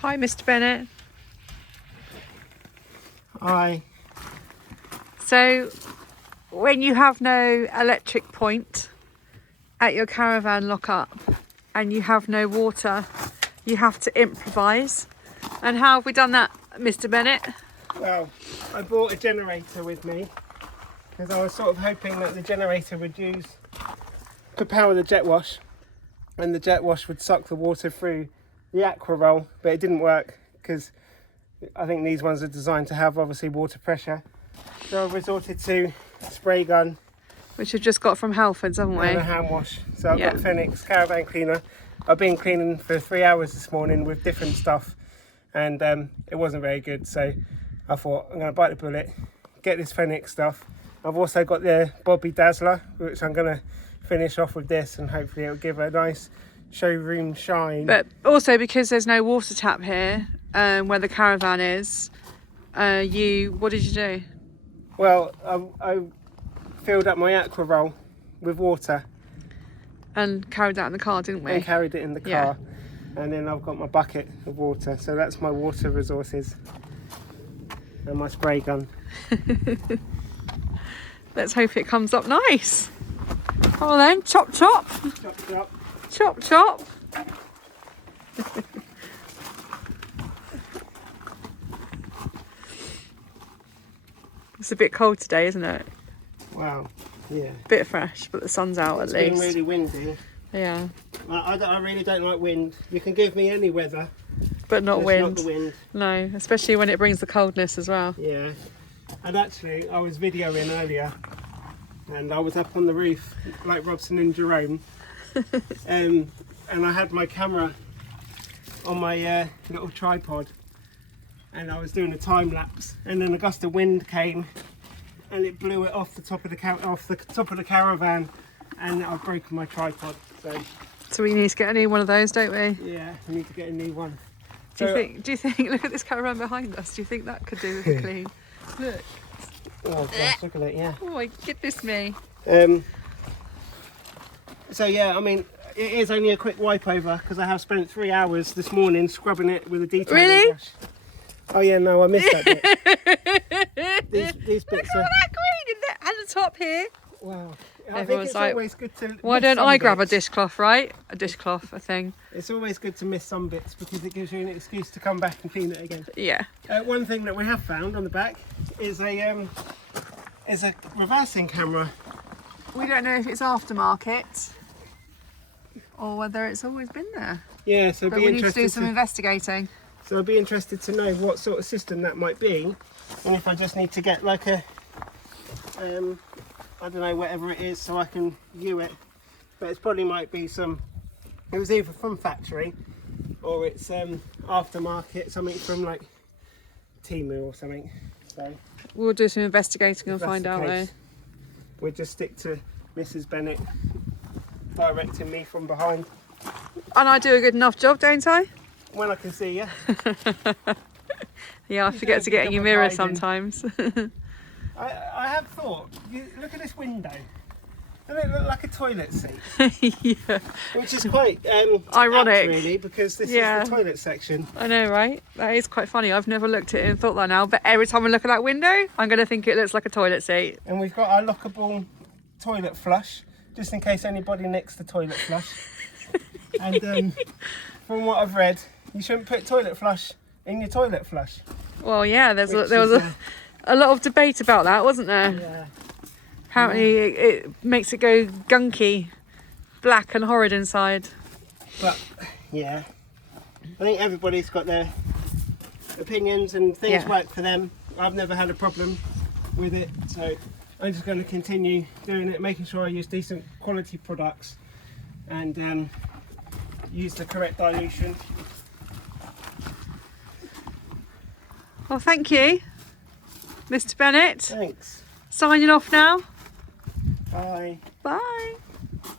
Hi, Mr Bennett. Hi. So, when you have no electric point at your caravan lockup and you have no water, you have to improvise. And how have we done that, Mr Bennett? Well, I brought a generator with me because I was sort of hoping that the generator could power the jet wash, and the jet wash would suck the water through the aqua roll, but it didn't work because I think these ones are designed to have obviously water pressure. So I've resorted to a spray gun, Which we've just got from Halfords, haven't we? and a hand wash. So I've Yeah. got Phoenix Caravan Cleaner. I've been cleaning for 3 hours this morning with different stuff, and it wasn't very good. So I thought I'm going to bite the bullet, get this Phoenix stuff. I've also got the Bobby Dazzler, which I'm going to finish off with this, and hopefully it'll give a nice showroom shine. But also because there's no water tap here, where the caravan is, what did you do? Well, I filled up my aqua roll with water And carried that in the car, didn't we? and carried it in the car. Yeah. And then I've got my bucket of water, so that's my water resources, and my spray gun. Let's hope it comes up nice. Oh then, chop chop, Chop chop. chop chop. It's a bit cold today, isn't it? Wow, yeah. Bit fresh, but the sun's out It's at been least. really windy. Yeah, I really don't like wind. You can give me any weather, but not just wind. not the wind. No, especially when it brings the coldness as well. Yeah. And actually, I was videoing earlier, and I was up on the roof like Robson and Jerome, and I had my camera on my little tripod, and I was doing a time lapse, and then a gust of wind came, and it blew it off the top of the caravan, and I've broken my tripod. So we need to get a new one of those, don't we? Yeah, I need to get a new one. Do you think? Look at this caravan behind us. Do you think that could do with a clean? Look. Oh gosh, look at it, yeah. Oh my goodness me. So yeah, I mean, it is only a quick wipe over because I have spent 3 hours this morning scrubbing it with a detailing Really? brush. Oh yeah, no, I missed that bit. These Look bits at all are, that green in there, and the top here. wow. I think Everyone's it's like, always good to Why miss don't some I grab a bits. dishcloth, right? A dishcloth, a thing. It's always good to miss some bits because it gives you an excuse to come back and clean it again. Yeah. One thing that we have found on the back is a reversing camera. We don't know if it's aftermarket or whether it's always been there. Yeah, so But be we need to interested do some investigating. So I'd be interested to know what sort of system that might be, and if I just need to get like a, I don't know, whatever it is, so I can view it. But it probably might be it was either from factory, or it's aftermarket, something from like Temu or something. So We'll do some investigating and if that's find the out though. case, we'll just stick to Mrs Bennett directing me from behind And I do a good enough job, don't I? when I can see you. Yeah, I do forget a to good get in job your of mirror hiding. sometimes. I have thought, look at this window. Doesn't it look like a toilet seat? Yeah, Which is quite Ironic. apt, really, because this Yeah. is the toilet section. I know, right? That is quite funny. I've never looked at it and thought that now, but every time I look at that window, I'm going to think it looks like a toilet seat. And we've got our lockable toilet flush, just in case anybody nicks the toilet flush. And from what I've read, you shouldn't put toilet flush in your toilet flush. Well, yeah, there Which was is, a lot of debate about that, wasn't there? yeah. Apparently it makes it go gunky, black and horrid inside. But yeah, I think everybody's got their opinions and things Yeah. work for them. I've never had a problem with it, so I'm just going to continue doing it, making sure I use decent quality products and use the correct dilution. Well, thank you, Mr Bennett. Thanks. Signing off now. Bye. Bye.